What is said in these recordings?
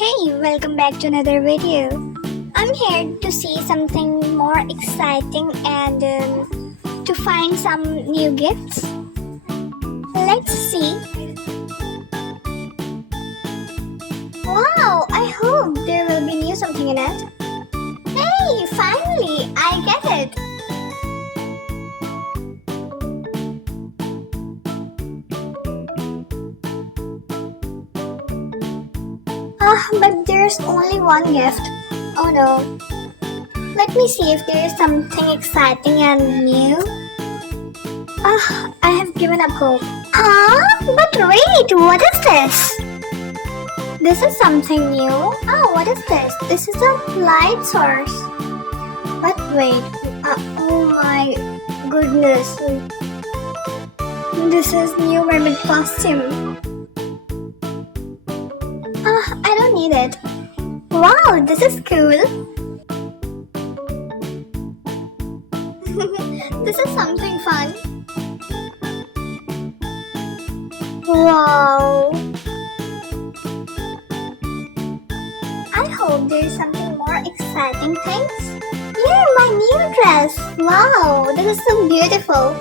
Hey, welcome back to another video. I'm here to see something more exciting and to find some new gifts. Let's see. Wow, I hope there will be new something in it. Hey, finally, I get it. But there's only one gift. Oh no. Let me see if there is something exciting and new. I have given up hope. But wait, what is this? This is something new. What is this? This is a light source. But wait, oh my goodness. This is new mermaid costume. I don't need it. Wow, this is cool. This is something fun. Wow. I hope there is something more exciting things. Yeah, my new dress. Wow, this is so beautiful.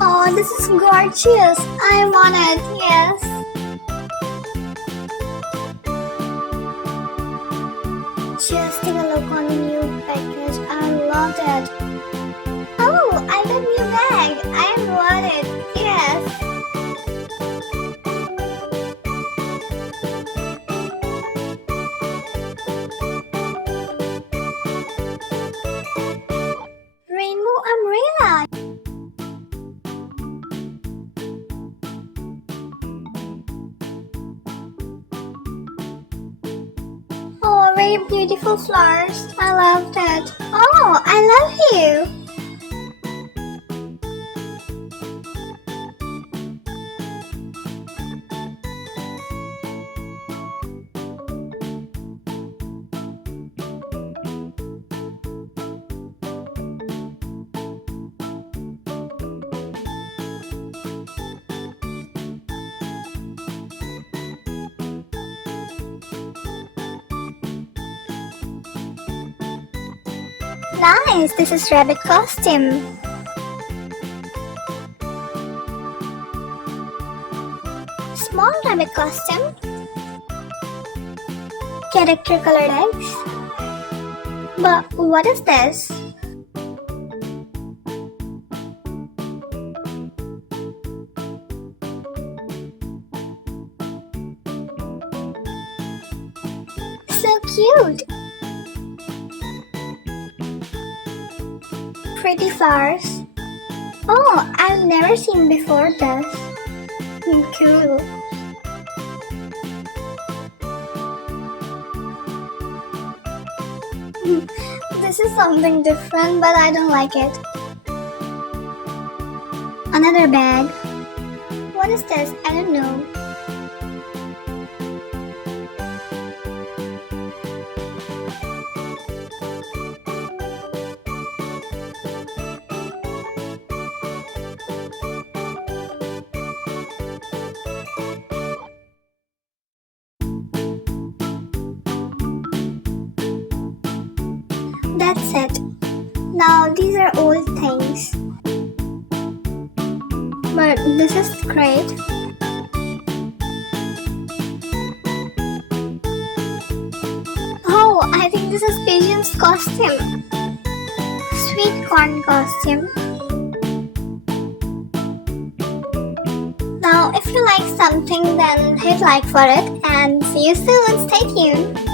Oh, this is gorgeous. I want it, yes. Just take a look on the new package. I love it. Oh, I got new bag. I love it. Yes. Rainbow umbrella. Oh, very beautiful flowers. I love that. Oh, I love you. Nice, this is rabbit costume. Small rabbit costume. Character colored eggs. But what is this? So cute. Pretty flowers. Oh, I've never seen before this. Cool. This is something different, but I don't like it. Another bag. What is this? I don't know. That's it. Now these are old things. But this is great. Oh, I think this is Pigeon's costume. Sweet corn costume. Now if you like something, then hit like for it and see you soon. Stay tuned.